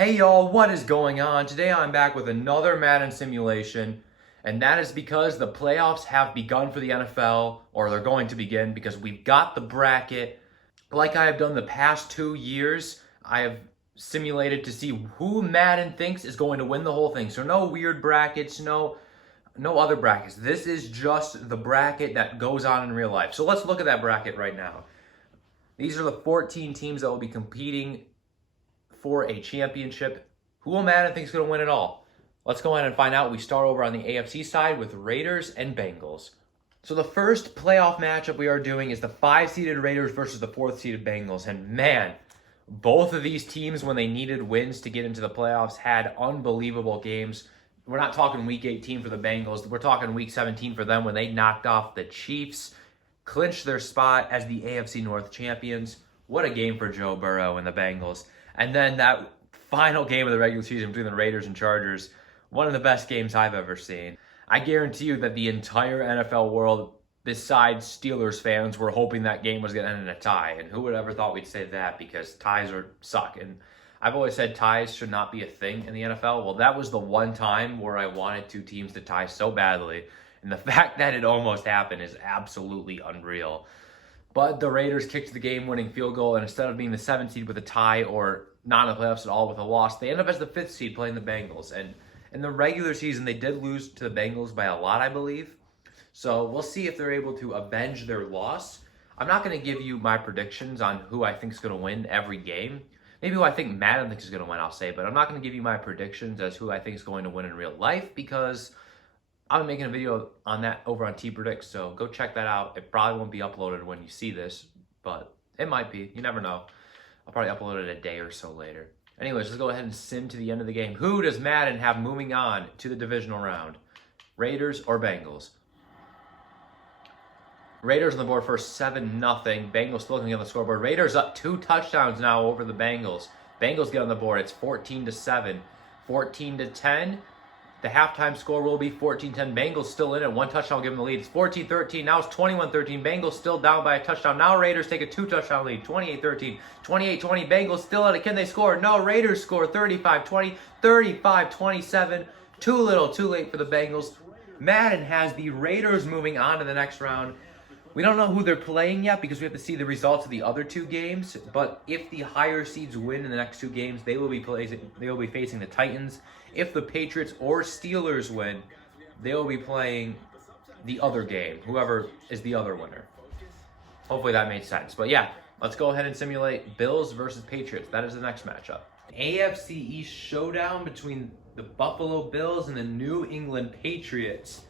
Hey y'all, what is going on? Today I'm back with another Madden simulation, and that is because the playoffs have begun for the NFL, or they're going to begin because we've got the bracket. Like I have done the past 2 years, I have simulated to see who Madden thinks is going to win the whole thing. So no weird brackets, no other brackets. This is just the bracket that goes on in real life. So let's look at that bracket right now. These are the 14 teams that will be competing for a championship. Who will Madden think is going to win it all? Let's go ahead and find out. We start over on the AFC side with Raiders and Bengals. So the first playoff matchup we are doing is the 5-seeded Raiders versus the 4th-seeded Bengals. And man, both of these teams, when they needed wins to get into the playoffs, had unbelievable games. We're not talking Week 18 for the Bengals. We're talking Week 17 for them when they knocked off the Chiefs, clinched their spot as the AFC North champions. What a game for Joe Burrow and the Bengals. And then that final game of the regular season between the Raiders and Chargers, one of the best games I've ever seen. I guarantee you that the entire NFL world, besides Steelers fans, were hoping that game was going to end in a tie. And who would ever thought we'd say that, because ties suck. And I've always said ties should not be a thing in the NFL. Well, that was the one time where I wanted two teams to tie so badly. And the fact that it almost happened is absolutely unreal. But the Raiders kicked the game-winning field goal, and instead of being the 7th seed with a tie or not in the playoffs at all with a loss, they end up as the 5th seed playing the Bengals. And in the regular season, they did lose to the Bengals by a lot, I believe. So we'll see if they're able to avenge their loss. I'm not going to give you my predictions on who I think is going to win every game. Maybe who I think Madden thinks is going to win, I'll say. But I'm not going to give you my predictions as who I think is going to win in real life, because I'm making a video on that over on T-Predict, so go check that out. It probably won't be uploaded when you see this, but it might be. You never know. I'll probably upload it a day or so later. Anyways, let's go ahead and sim to the end of the game. Who does Madden have moving on to the divisional round? Raiders or Bengals? Raiders on the board for 7-0. Bengals still looking on the scoreboard. Raiders up 2 touchdowns now over the Bengals. Bengals get on the board. It's 14-7. 14-10. The halftime score will be 14-10. Bengals still in it. 1 touchdown will give them the lead. It's 14-13. Now it's 21-13. Bengals still down by a touchdown. Now Raiders take a 2-touchdown lead. 28-13. 28-20. Bengals still at it. Can they score? No. Raiders score 35-20. 35-27. Too little, too late for the Bengals. Madden has the Raiders moving on to the next round. We don't know who they're playing yet because we have to see the results of the other 2 games. But if the higher seeds win in the next 2 games, they will be facing the Titans. If the Patriots or Steelers win, they will be playing the other game, whoever is the other winner. Hopefully that made sense. But yeah, let's go ahead and simulate Bills versus Patriots. That is the next matchup. AFC East showdown between the Buffalo Bills and the New England Patriots.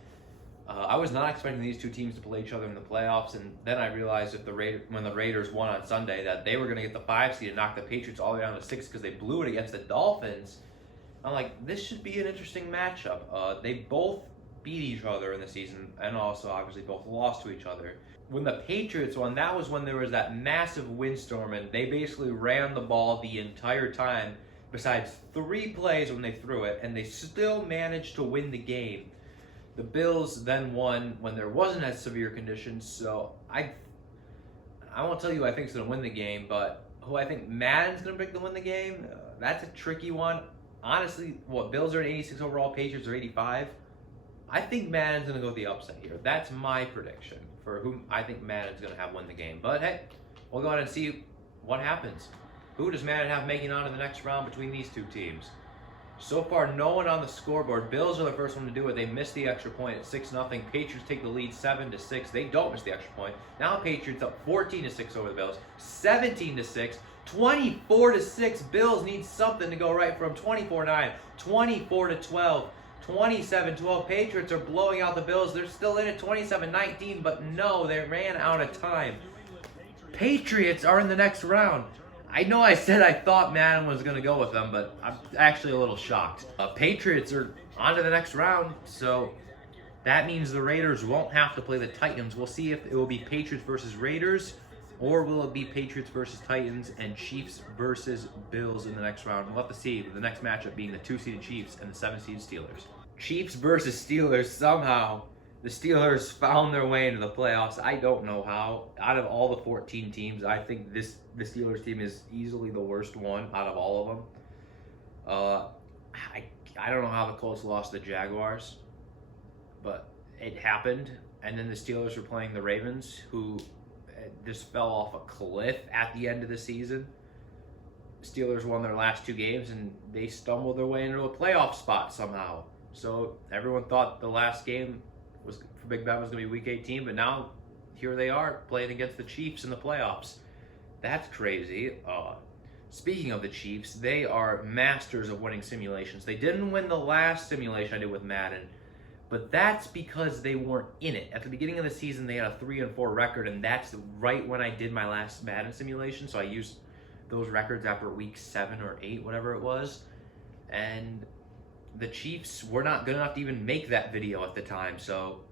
I was not expecting these 2 teams to play each other in the playoffs, and then I realized when the Raiders won on Sunday that they were going to get the 5 seed and knock the Patriots all the way down to 6 because they blew it against the Dolphins. I'm like, this should be an interesting matchup. They both beat each other in the season, and also obviously both lost to each other. When the Patriots won, that was when there was that massive windstorm, and they basically ran the ball the entire time, besides 3 plays when they threw it, and they still managed to win the game. The Bills then won when there wasn't as severe conditions, so I won't tell you who I think is going to win the game, but who I think Madden's going to pick to win the game, that's a tricky one. Honestly, Bills are at 86 overall, Patriots are 85. I think Madden's going to go with the upset here. That's my prediction for whom I think Madden's going to have win the game. But hey, we'll go ahead and see what happens. Who does Madden have making on in the next round between these 2 teams? So far, no one on the scoreboard. Bills are the first one to do it. They missed the extra point at 6-0. Patriots take the lead 7-6. They don't miss the extra point. Now Patriots up 14-6 over the Bills. 17-6. 24-6. Bills need something to go right for them. 24-9. 24-12. 27-12. Patriots are blowing out the Bills. They're still in it. 27-19. But no, they ran out of time. Patriots are in the next round. I know I said I thought Madden was going to go with them, but I'm actually a little shocked. Patriots are on to the next round, so that means the Raiders won't have to play the Titans. We'll see if it will be Patriots versus Raiders, or will it be Patriots versus Titans and Chiefs versus Bills in the next round. We'll have to see, with the next matchup being the 2-seeded Chiefs and the 7-seeded Steelers. Chiefs versus Steelers. Somehow the Steelers found their way into the playoffs. I don't know how. Out of all the 14 teams, I think the Steelers team is easily the worst one out of all of them. I don't know how the Colts lost the Jaguars, but it happened. And then the Steelers were playing the Ravens, who just fell off a cliff at the end of the season. Steelers won their last 2 games, and they stumbled their way into a playoff spot somehow. So everyone thought the last game was for Big Ben was going to be Week 18, but now here they are playing against the Chiefs in the playoffs. That's crazy. Speaking of the Chiefs, they are masters of winning simulations. They didn't win the last simulation I did with Madden, but that's because they weren't in it. At the beginning of the season, they had a 3-4 record, and that's right when I did my last Madden simulation, so I used those records after week 7 or 8, whatever it was. And the Chiefs were not good enough to even make that video at the time, so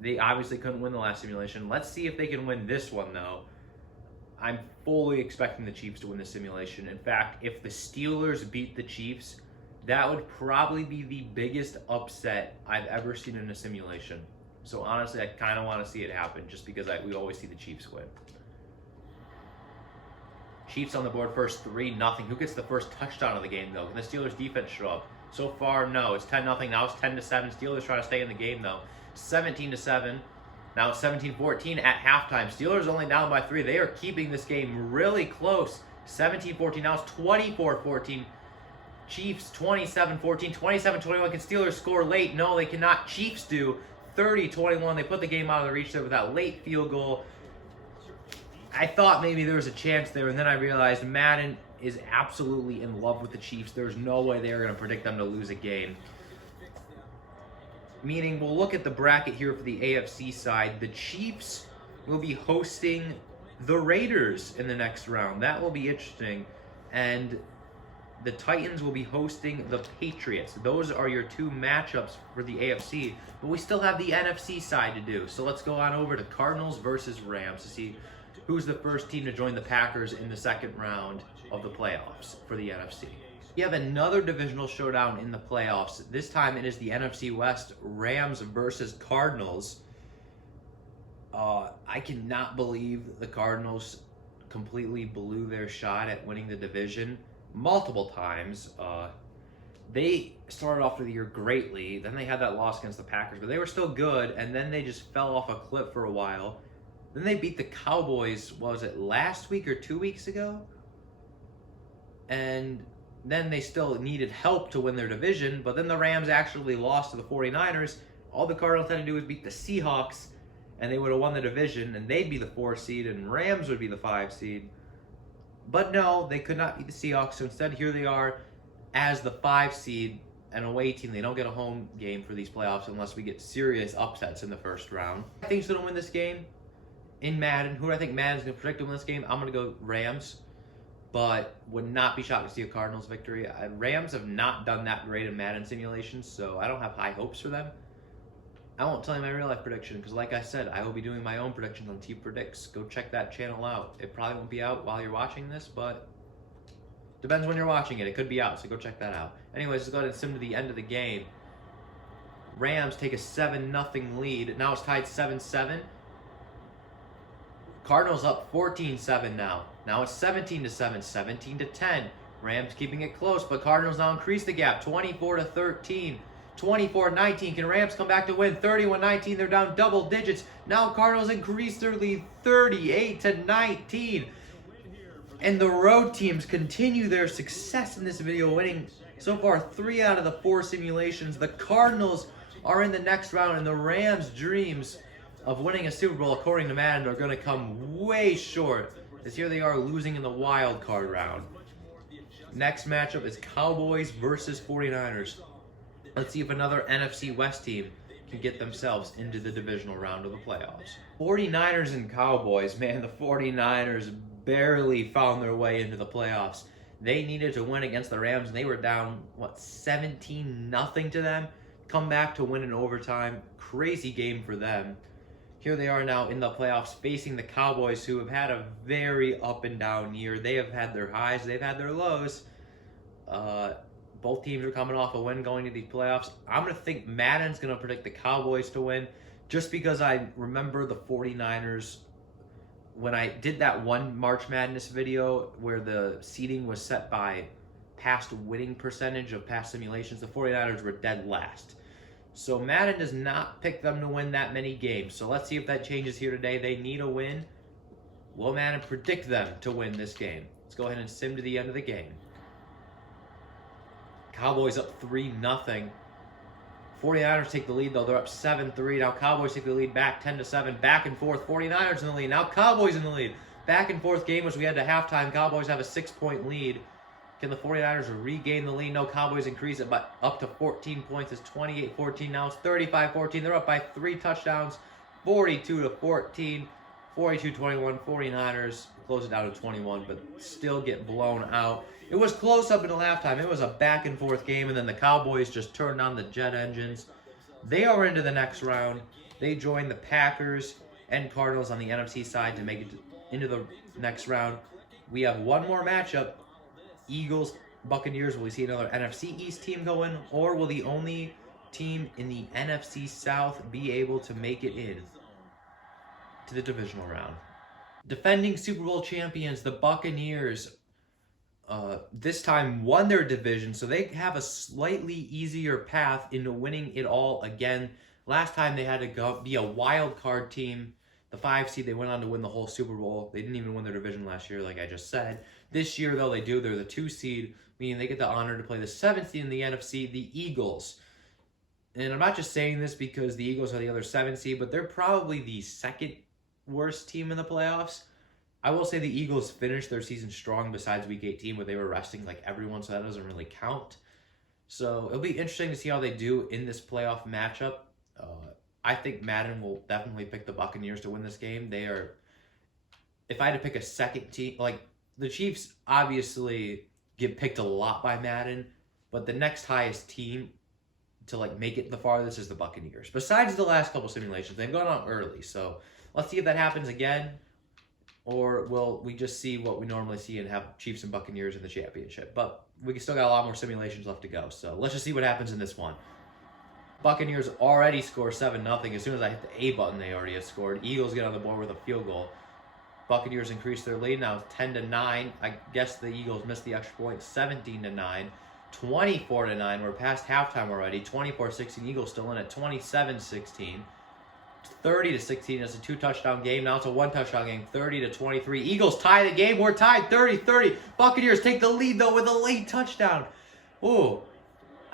they obviously couldn't win the last simulation. Let's see if they can win this one, though. I'm fully expecting the Chiefs to win the simulation. In fact, if the Steelers beat the Chiefs, that would probably be the biggest upset I've ever seen in a simulation. So honestly, I kind of want to see it happen just because we always see the Chiefs win. Chiefs on the board first, 3-0. Who gets the first touchdown of the game, though? Can the Steelers defense show up? So far, no. It's 10-0. Now it's 10-7. Steelers trying to stay in the game, though. 17-7. Now it's 17-14 at halftime. Steelers only down by 3. They are keeping this game really close. 17-14. Now it's 24-14. Chiefs 27-14. 27-21. Can Steelers score late? No, they cannot. Chiefs do. 30-21. They put the game out of the reach there with that late field goal. I thought maybe there was a chance there, and then I realized Madden is absolutely in love with the Chiefs. There's no way they're going to predict them to lose a game. Meaning, we'll look at the bracket here for the AFC side. The Chiefs will be hosting the Raiders in the next round. That will be interesting. And the Titans will be hosting the Patriots. Those are your 2 matchups for the AFC. But we still have the NFC side to do. So let's go on over to Cardinals versus Rams to see who's the first team to join the Packers in the second round of the playoffs for the NFC. You have another divisional showdown in the playoffs. This time it is the NFC West, Rams versus Cardinals. I cannot believe the Cardinals completely blew their shot at winning the division multiple times. They started off the year greatly. Then they had that loss against the Packers, but they were still good, and then they just fell off a cliff for a while. Then they beat the Cowboys, what was it, last week or 2 weeks ago? And then they still needed help to win their division, but then the Rams actually lost to the 49ers. All the Cardinals had to do was beat the Seahawks, and they would have won the division, and they'd be the 4 seed, and Rams would be the 5 seed. But no, they could not beat the Seahawks, so instead here they are as the 5 seed, an away team. They don't get a home game for these playoffs unless we get serious upsets in the first round. I think they're going to win this game in Madden. Who do I think Madden's going to predict to win this game? I'm going to go Rams, but would not be shocked to see a Cardinals victory. Rams have not done that great in Madden simulations, so I don't have high hopes for them. I won't tell you my real life prediction because, like I said, I will be doing my own predictions on T Predicts. Go check that channel out. It probably won't be out while you're watching this, but depends when you're watching it. It could be out, so go check that out. Anyways, let's go ahead and sim to the end of the game. Rams take a 7-0 lead. Now it's tied 7-7. Cardinals up 14-7 now. Now it's 17-7, 17-10. Rams keeping it close, but Cardinals now increase the gap. 24-13, 24-19. Can Rams come back to win? 31-19. They're down double digits. Now Cardinals increase their lead 38-19. And the road teams continue their success in this video, winning so far 3 out of the 4 simulations. The Cardinals are in the next round, and the Rams' dreams of winning a Super Bowl, according to Madden, are going to come way short, as here they are losing in the Wildcard Round. Next matchup is Cowboys versus 49ers. Let's see if another NFC West team can get themselves into the Divisional Round of the playoffs. 49ers and Cowboys, man, the 49ers barely found their way into the playoffs. They needed to win against the Rams, and they were down, 17-0 to them. Come back to win in overtime. Crazy game for them. Here they are now in the playoffs facing the Cowboys, who have had a very up and down year. They have had their highs, they've had their lows. Both teams are coming off a win going to these playoffs. I'm going to think Madden's going to predict the Cowboys to win just because I remember the 49ers when I did that one March Madness video where the seeding was set by past winning percentage of past simulations, the 49ers were dead last. So Madden does not pick them to win that many games. So let's see if that changes here today. They need a win. Will Madden predict them to win this game? Let's go ahead and sim to the end of the game. Cowboys up 3-0. 49ers take the lead, though. They're up 7-3. Now Cowboys take the lead back 10-7. Back and forth. 49ers in the lead. Now Cowboys in the lead. Back and forth game as we head to halftime. Cowboys have a 6-point lead. Can the 49ers regain the lead? No, Cowboys increase it but up to 14 points. It's 28-14. Now it's 35-14. They're up by 3 touchdowns. 42-14. 42-21. 49ers close it down to 21, but still get blown out. It was close up until halftime. It was a back and forth game, and then the Cowboys just turned on the jet engines. They are into the next round. They join the Packers and Cardinals on the NFC side to make it into the next round. We have one more matchup. Eagles, Buccaneers. Will we see another NFC East team go in, or will the only team in the NFC South be able to make it in to the divisional round? Defending Super Bowl champions, the Buccaneers, this time won their division, so they have a slightly easier path into winning it all again. Last time they had to be a wild card team. The 5 seed, they went on to win the whole Super Bowl. They didn't even win their division last year, like I just said. This year, though, they do. They're the 2 seed, meaning they get the honor to play the 7th seed in the NFC, the Eagles. And I'm not just saying this because the Eagles are the other 7 seed, but they're probably the second worst team in the playoffs. I will say the Eagles finished their season strong besides Week 18, where they were resting like everyone, so that doesn't really count. So it'll be interesting to see how they do in this playoff matchup. I think Madden will definitely pick the Buccaneers to win this game. They are, if I had to pick a second team, like the Chiefs obviously get picked a lot by Madden, but the next highest team to like make it the farthest is the Buccaneers. Besides the last couple simulations, they've gone out early. So let's see if that happens again, or will we just see what we normally see and have Chiefs and Buccaneers in the championship? But we still got a lot more simulations left to go. So let's just see what happens in this one. Buccaneers already score 7-0. As soon as I hit the A button, they already have scored. Eagles get on the board with a field goal. Buccaneers increase their lead. Now it's 10-9. I guess the Eagles missed the extra point. 17-9. 24-9. We're past halftime already. 24-16. Eagles still in at 27-16. 30-16. It's a 2-touchdown game. Now it's a 1-touchdown game. 30-23. Eagles tie the game. We're tied 30-30. Buccaneers take the lead, though, with a late touchdown. Ooh.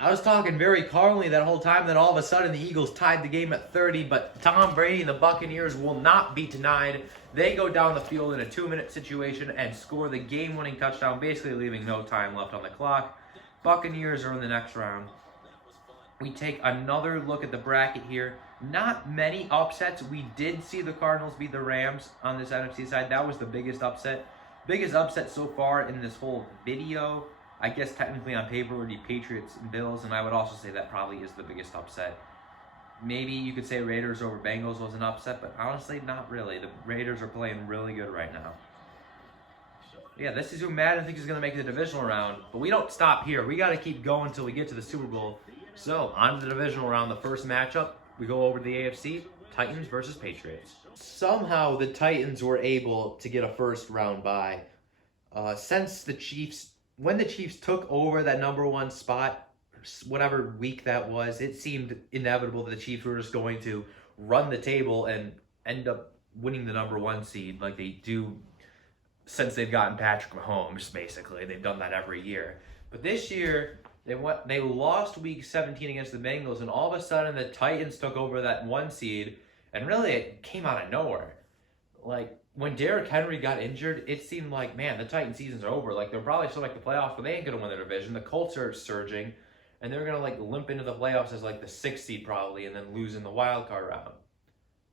I was talking very calmly that whole time, then all of a sudden the Eagles tied the game at 30, but Tom Brady and the Buccaneers will not be denied. They go down the field in a 2-minute situation and score the game-winning touchdown, basically leaving no time left on the clock. Buccaneers are in the next round. We take another look at the bracket here. Not many upsets. We did see the Cardinals beat the Rams on this NFC side. That was the biggest upset. Biggest upset so far in this whole video. I guess technically on paper would be Patriots and Bills, and I would also say that probably is the biggest upset. Maybe you could say Raiders over Bengals was an upset, but honestly, not really. The Raiders are playing really good right now. Yeah, this is who Madden thinks is going to make the divisional round, but we don't stop here. We got to keep going until we get to the Super Bowl. So, on to the divisional round, the first matchup, we go over to the AFC, Titans versus Patriots. Somehow the Titans were able to get a first round bye. Since the Chiefs... When the Chiefs took over that #1 spot, whatever week that was, it seemed inevitable that the Chiefs were just going to run the table and end up winning the #1 seed like they do since they've gotten Patrick Mahomes, basically. They've done that every year. But this year, they lost Week 17 against the Bengals, and all of a sudden the Titans took over that 1 seed, and really it came out of nowhere. Like, when Derrick Henry got injured, it seemed like, man, the Titans season's over. Like, they'll probably still make the playoffs, but they ain't going to win their division. The Colts are surging, and they're going to, like, limp into the playoffs as, like, the 6th seed probably, and then lose in the Wildcard Round.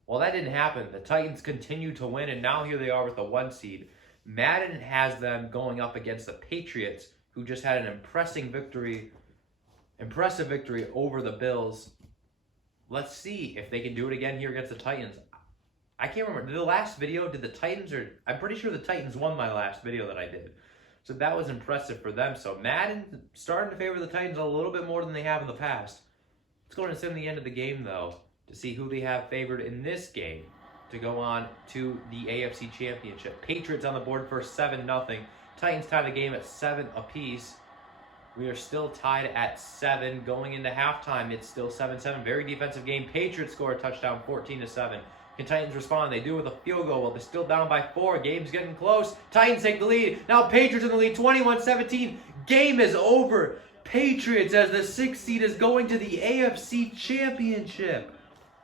Well, that didn't happen. The Titans continued to win, and now here they are with the 1 seed. Madden has them going up against the Patriots, who just had an impressive victory over the Bills. Let's see if they can do it again here against the Titans. I can't remember. The last video, did the Titans, or I'm pretty sure the Titans won my last video that I did. So that was impressive for them. So Madden starting to favor the Titans a little bit more than they have in the past. Let's go and sim the end of the game, though, to see who they have favored in this game to go on to the AFC Championship. Patriots on the board for 7-0. Titans tie the game at 7 apiece. We are still tied at 7. Going into halftime, it's still 7-7. Very defensive game. Patriots score a touchdown, 14-7. Can Titans respond? They do with a field goal. Well, they're still down by 4. Game's getting close. Titans take the lead. Now Patriots in the lead, 21-17. Game is over. Patriots, as the 6th seed, is going to the AFC Championship.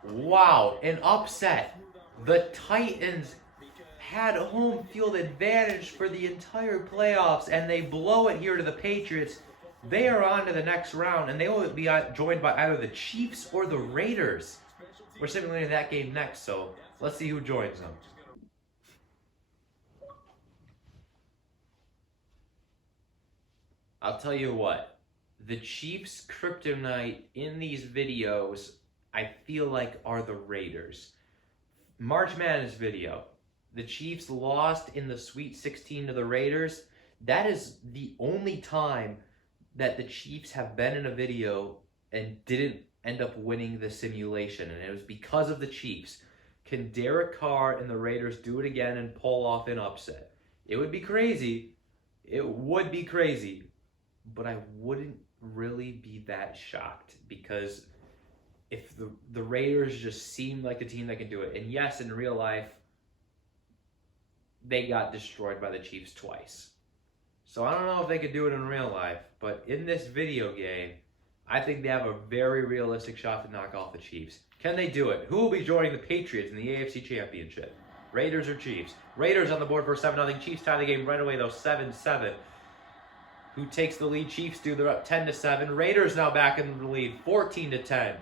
Wow, an upset. The Titans had home field advantage for the entire playoffs, and they blow it here to the Patriots. They are on to the next round, and they will be joined by either the Chiefs or the Raiders. We're simulating that game next, so let's see who joins them. I'll tell you what, the Chiefs' kryptonite in these videos, I feel like, are the Raiders. March Madness video. The Chiefs lost in the Sweet 16 to the Raiders. That is the only time that the Chiefs have been in a video and didn't end up winning the simulation, and it was because of the Chiefs. Can Derek Carr and the Raiders do it again and pull off an upset? It would be crazy. It would be crazy, but I wouldn't really be that shocked, because if the Raiders just seem like a team that can do it, and yes, in real life, they got destroyed by the Chiefs twice. So I don't know if they could do it in real life, but in this video game, I think they have a very realistic shot to knock off the Chiefs. Can they do it? Who will be joining the Patriots in the AFC Championship? Raiders or Chiefs? Raiders on the board for 7-0. Chiefs tie the game right away, though, 7-7. Who takes the lead? Chiefs do. They're up 10-7. Raiders now back in the lead, 14-10.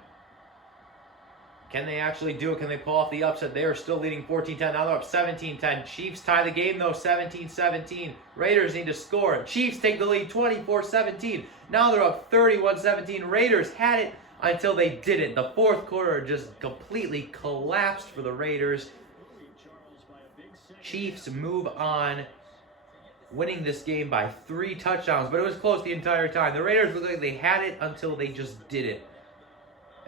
Can they actually do it? Can they pull off the upset? They are still leading 14-10. Now they're up 17-10. Chiefs tie the game, though, 17-17. Raiders need to score. Chiefs take the lead 24-17. Now they're up 31-17. Raiders had it until they didn't. The fourth quarter just completely collapsed for the Raiders. Chiefs move on, winning this game by 3 touchdowns, but it was close the entire time. The Raiders looked like they had it until they just didn't.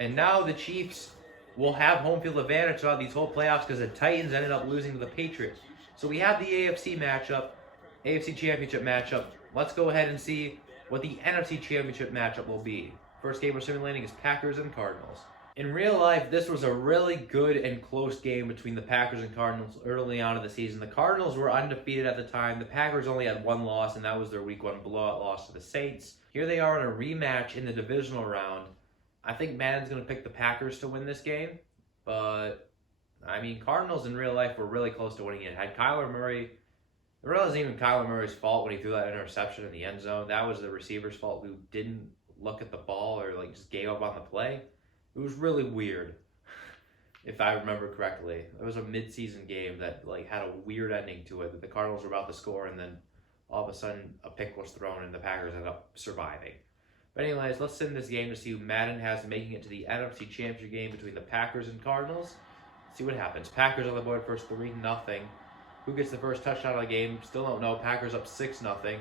And now the Chiefs will have home field advantage throughout these whole playoffs because the Titans ended up losing to the Patriots. So we have the AFC matchup, AFC Championship matchup. Let's go ahead and see what the NFC Championship matchup will be. First game we're simulating is Packers and Cardinals. In real life, this was a really good and close game between the Packers and Cardinals early on in the season. The Cardinals were undefeated at the time. The Packers only had 1 loss, and that was their Week 1 blowout loss to the Saints. Here they are in a rematch in the Divisional Round. I think Madden's going to pick the Packers to win this game, but, I mean, Cardinals in real life were really close to winning it. Had Kyler Murray, it wasn't even Kyler Murray's fault when he threw that interception in the end zone. That was the receiver's fault, who didn't look at the ball or, just gave up on the play. It was really weird, if I remember correctly. It was a mid-season game that, had a weird ending to it, that the Cardinals were about to score, and then all of a sudden a pick was thrown and the Packers ended up surviving. But anyways, let's sim this game to see who Madden has making it to the NFC Championship game between the Packers and Cardinals. See what happens. Packers on the board first, 3-0. Who gets the first touchdown of the game? Still don't know. Packers up 6-0.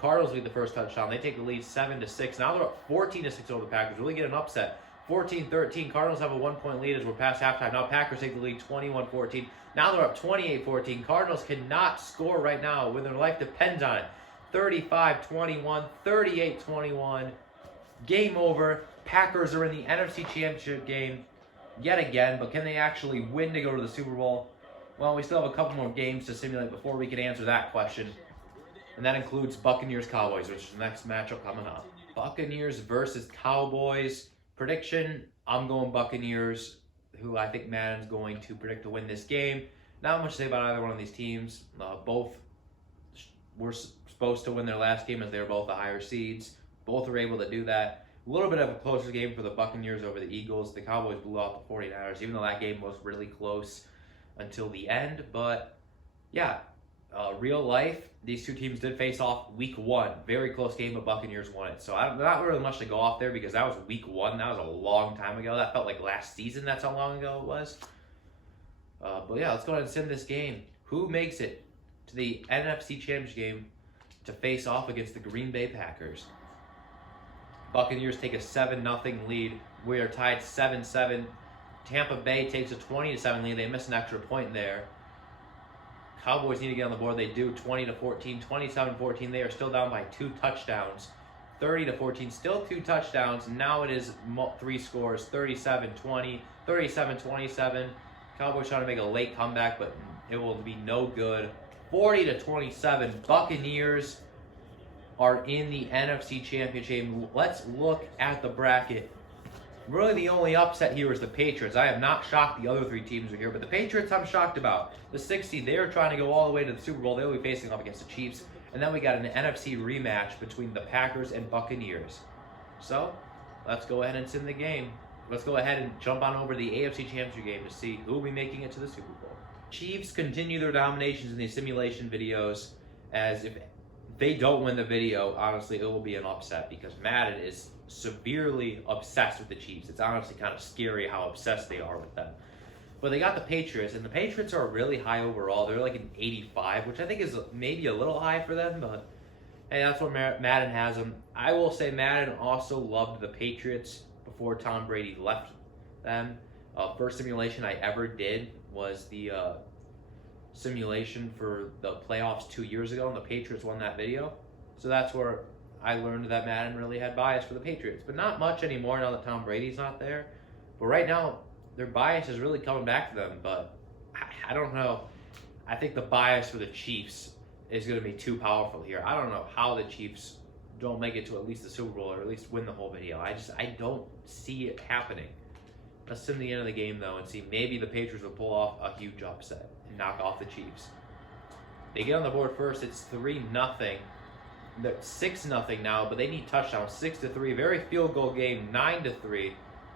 Cardinals lead the first touchdown. They take the lead 7-6. Now they're up 14-6 over the Packers. Really get an upset. 14-13. Cardinals have a 1-point lead as we're past halftime. Now Packers take the lead 21-14. Now they're up 28-14. Cardinals cannot score right now when their life depends on it. 35-21, 38-21. Game over. Packers are in the NFC Championship game yet again, but can they actually win to go to the Super Bowl? Well, we still have a couple more games to simulate before we can answer that question. And that includes Buccaneers-Cowboys, which is the next matchup coming up. Buccaneers versus Cowboys. Prediction, I'm going Buccaneers, who I think Madden's going to predict to win this game. Not much to say about either one of these teams. Both were supposed to win their last game as they were both the higher seeds. Both were able to do that. A little bit of a closer game for the Buccaneers over the Eagles. The Cowboys blew out the 49ers, even though that game was really close until the end. But, yeah, real life, these two teams did face off Week 1. Very close game, but Buccaneers won it. So not really much to go off there because that was Week 1. That was a long time ago. That felt like last season. That's how long ago it was. But, yeah, let's go ahead and sim this game. Who makes it to the NFC Championship game to face off against the Green Bay Packers? Buccaneers take a 7-0 lead. We are tied 7-7. Tampa Bay takes a 20-7 lead. They miss an extra point there. Cowboys need to get on the board. They do. 20-14, 27-14. They are still down by 2 touchdowns. 30-14. Still 2 touchdowns. Now it is 3 scores, 37-20, 37-27. Cowboys trying to make a late comeback, but it will be no good. 40-27. Buccaneers are in the NFC Championship. Let's look at the bracket. Really, the only upset here is the Patriots. I am not shocked the other 3 teams are here, but the Patriots I'm shocked about. The 6th seed, they are trying to go all the way to the Super Bowl. They'll be facing off against the Chiefs. And then we got an NFC rematch between the Packers and Buccaneers. So, let's go ahead and sim the game. Let's go ahead and jump on over to the AFC Championship game to see who will be making it to the Super Bowl. Chiefs continue their dominations in these simulation videos, as if they don't win the video, honestly, it will be an upset because Madden is severely obsessed with the Chiefs. It's honestly kind of scary how obsessed they are with them. But they got the Patriots, and the Patriots are really high overall. They're like an 85, which I think is maybe a little high for them, but hey, that's what Madden has them. I will say Madden also loved the Patriots before Tom Brady left them. First simulation I ever did was the simulation for the playoffs 2 years ago, and the Patriots won that video. So that's where I learned that Madden really had bias for the Patriots. But not much anymore now that Tom Brady's not there. But right now, their bias is really coming back to them. But I don't know. I think the bias for the Chiefs is going to be too powerful here. I don't know how the Chiefs don't make it to at least the Super Bowl or at least win the whole video. I don't see it happening. Let's sim the end of the game, though, and see maybe the Patriots will pull off a huge upset and knock off the Chiefs. They get on the board first. It's 3-0. They're 6-0 now, but they need touchdowns. 6-3. Very field goal game. 9-3.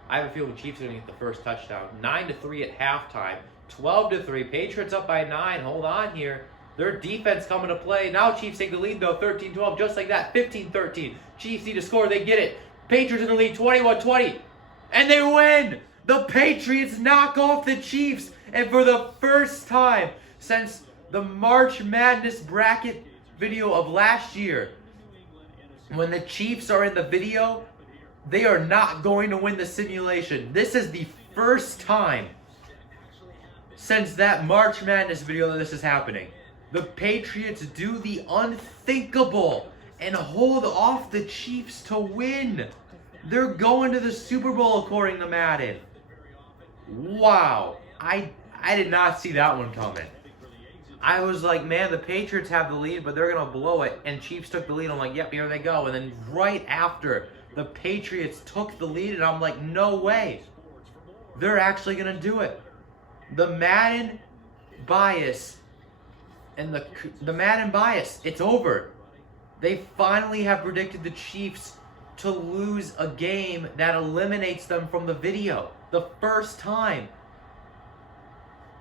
I have a feeling the Chiefs are going to get the first touchdown. 9-3 at halftime. 12-3. Patriots up by 9. Hold on here. Their defense coming to play. Now Chiefs take the lead, though. 13-12. Just like that. 15-13. Chiefs need to score. They get it. Patriots in the lead. 21-20. And they win! The Patriots knock off the Chiefs. And for the first time since the March Madness bracket video of last year, when the Chiefs are in the video, they are not going to win the simulation. This is the first time since that March Madness video that this is happening. The Patriots do the unthinkable and hold off the Chiefs to win. They're going to the Super Bowl according to Madden. Wow. I did not see that one coming. I was like, man, the Patriots have the lead, but they're going to blow it. And Chiefs took the lead. I'm like, yep, here they go. And then right after, the Patriots took the lead, and I'm like, no way. They're actually going to do it. The Madden bias and the Madden bias, it's over. They finally have predicted the Chiefs to lose a game that eliminates them from the video. The first time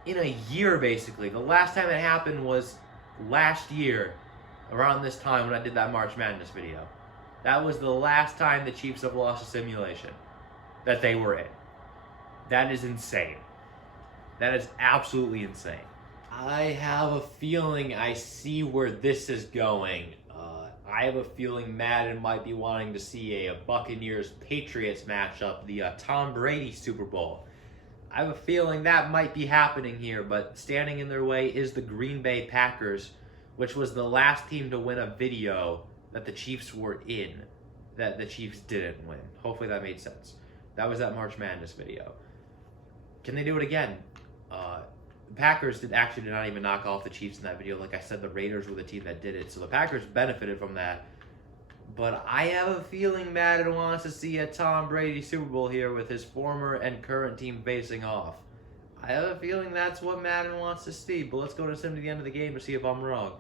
in a year, basically. The last time it happened was last year, around this time when I did that March Madness video. That was the last time the Chiefs have lost a simulation that they were in. That is insane. That is absolutely insane. I have a feeling I see where this is going. I have a feeling Madden might be wanting to see a Buccaneers-Patriots matchup, the Tom Brady Super Bowl. I have a feeling that might be happening here, but standing in their way is the Green Bay Packers, which was the last team to win a video that the Chiefs were in, that the Chiefs didn't win. Hopefully that made sense. That was that March Madness video. Can they do it again? The Packers did not even knock off the Chiefs in that video. Like I said, the Raiders were the team that did it, so the Packers benefited from that. But I have a feeling Madden wants to see a Tom Brady Super Bowl here with his former and current team facing off. I have a feeling that's what Madden wants to see, but let's go to sim to the end of the game to see if I'm wrong.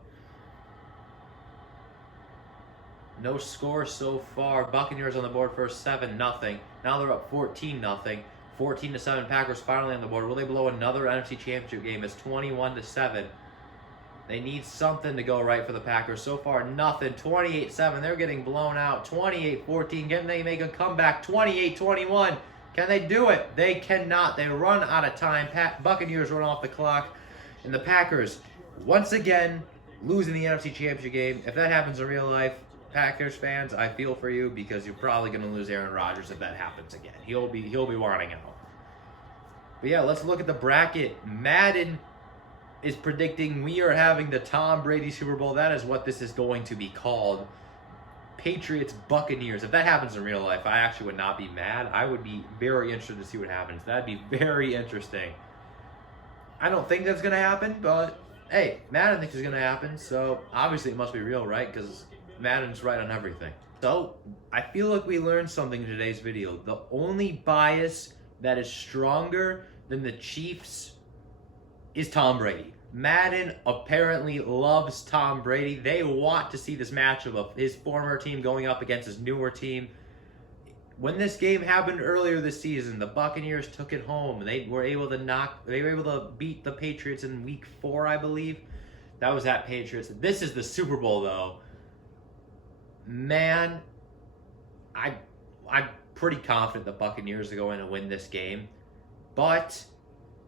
No score so far. Buccaneers on the board first, 7-0. Now they're up 14-0. 14-7. Packers finally on the board. Will they blow another NFC Championship game? It's 21-7. They need something to go right for the Packers. So far, nothing. 28-7. They're getting blown out. 28-14. Can they make a comeback? 28-21. Can they do it? They cannot. They run out of time. Buccaneers run off the clock. And the Packers, once again, losing the NFC Championship game. If that happens in real life, Packers fans, I feel for you because you're probably going to lose Aaron Rodgers if that happens again. He'll be wanting out. But yeah, let's look at the bracket. Madden is predicting we are having the Tom Brady Super Bowl. That is what this is going to be called. Patriots Buccaneers. If that happens in real life, I actually would not be mad. I would be very interested to see what happens. That'd be very interesting. I don't think that's going to happen, but hey, Madden thinks it's going to happen, so obviously it must be real, right? Because Madden's right on everything. So, I feel like we learned something in today's video. The only bias that is stronger than the Chiefs is Tom Brady. Madden apparently loves Tom Brady. They want to see this matchup of his former team going up against his newer team. When this game happened earlier this season, the Buccaneers took it home. They were able to beat the Patriots in week 4, I believe. That was at Patriots. This is the Super Bowl, though. Man, I'm pretty confident the Buccaneers are going to win this game. But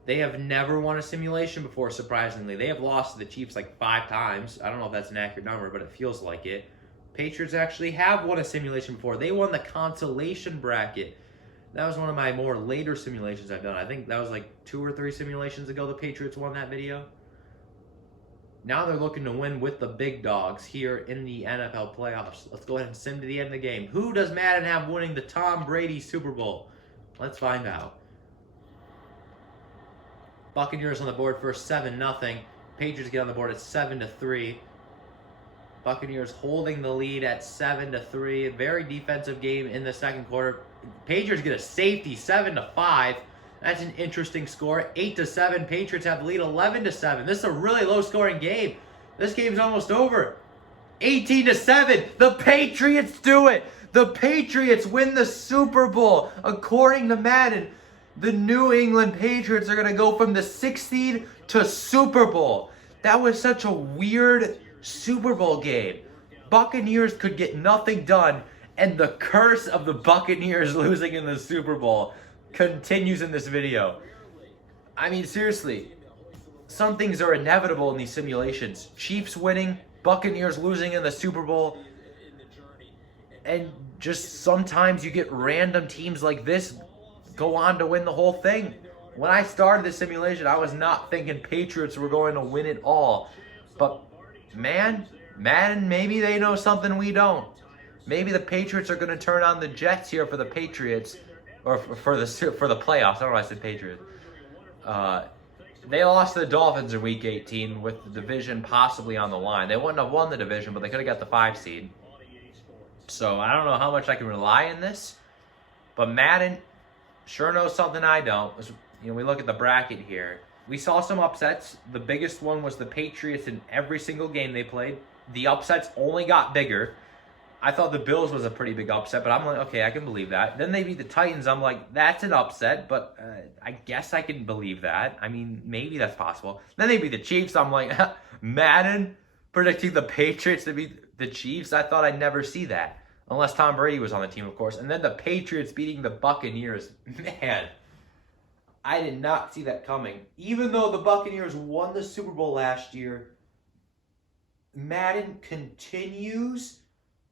they have never won a simulation before, surprisingly. They have lost to the Chiefs like 5 times. I don't know if that's an accurate number, but it feels like it. Patriots actually have won a simulation before. They won the consolation bracket. That was one of my more later simulations I've done. I think that was like 2 or 3 simulations ago the Patriots won that video. Now they're looking to win with the big dogs here in the NFL playoffs. Let's go ahead and sim to the end of the game. Who does Madden have winning the Tom Brady Super Bowl? Let's find out. Buccaneers on the board for 7-0. Patriots get on the board at 7-3. Buccaneers holding the lead at 7-3. Very defensive game in the second quarter. Patriots get a safety, 7-5. That's an interesting score. 8-7. Patriots have the lead, 11-7. This is a really low-scoring game. This game's almost over. 18-7. The Patriots do it. The Patriots win the Super Bowl. According to Madden, the New England Patriots are going to go from the 6th seed to Super Bowl. That was such a weird Super Bowl game. Buccaneers could get nothing done, and the curse of the Buccaneers losing in the Super Bowl continues in this video. I mean, seriously, some things are inevitable in these simulations. Chiefs winning, Buccaneers losing in the Super Bowl, and just sometimes you get random teams like this go on to win the whole thing. When I started this simulation, I was not thinking Patriots were going to win it all. But man, Madden, maybe they know something we don't. Maybe the Patriots are going to turn on the Jets here for the Patriots, or for the playoffs. I don't know why I said Patriots. They lost to the Dolphins in Week 18 with the division possibly on the line. They wouldn't have won the division, but they could have got the 5 seed. So I don't know how much I can rely on this. But Madden sure knows something I don't. We look at the bracket here. We saw some upsets. The biggest one was the Patriots in every single game they played. The upsets only got bigger. I thought the Bills was a pretty big upset, but I'm like, okay, I can believe that. Then they beat the Titans. I'm like, that's an upset, but I guess I can believe that. I mean, maybe that's possible. Then they beat the Chiefs. I'm like, Madden predicting the Patriots to beat the Chiefs? I thought I'd never see that. Unless Tom Brady was on the team, of course. And then the Patriots beating the Buccaneers. Man, I did not see that coming. Even though the Buccaneers won the Super Bowl last year, Madden continues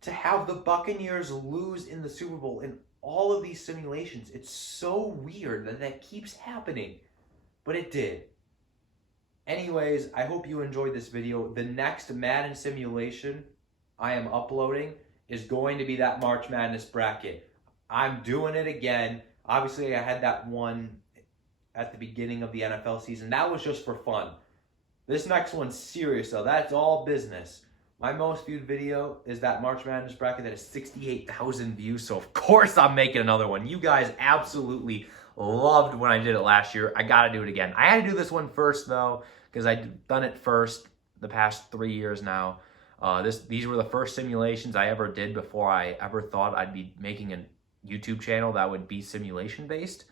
to have the Buccaneers lose in the Super Bowl in all of these simulations. It's so weird that that keeps happening, but it did. Anyways, I hope you enjoyed this video. The next Madden simulation I am uploading is going to be that March Madness bracket. I'm doing it again. Obviously, I had that one at the beginning of the NFL season. That was just for fun. This next one's serious, though. That's all business. My most viewed video is that March Madness bracket that has 68,000 views, so of course I'm making another one. You guys absolutely loved when I did it last year. I gotta do it again. I had to do this one first, though, because I've done it first the past 3 years now. These were the first simulations I ever did before I ever thought I'd be making a YouTube channel that would be simulation-based,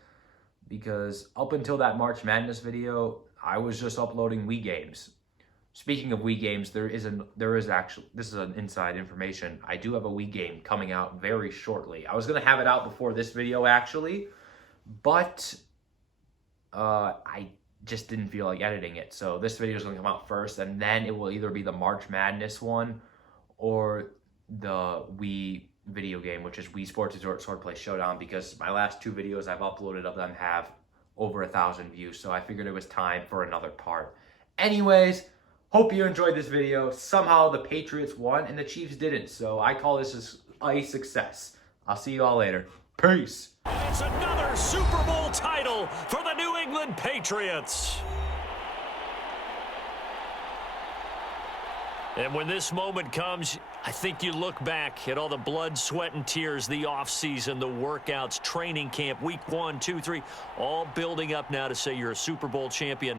because up until that March Madness video, I was just uploading Wii games. Speaking of Wii games, there is actually, this is an inside information, I do have a Wii game coming out very shortly. I was going to have it out before this video, actually, but I just didn't feel like editing it. So this video is going to come out first, and then it will either be the March Madness one or the Wii video game, which is Wii Sports Resort Swordplay Showdown, because my last 2 videos I've uploaded of them have over 1,000 views, so I figured it was time for another part. Anyways, Hope you enjoyed this video. Somehow the Patriots won and the Chiefs didn't, so I call this a success. I'll see you all later. Peace. It's another Super Bowl title for the New England Patriots. And when this moment comes, I think you look back at all the blood, sweat, and tears, the offseason, the workouts, training camp, week 1, 2, 3, all building up now to say you're a Super Bowl champion.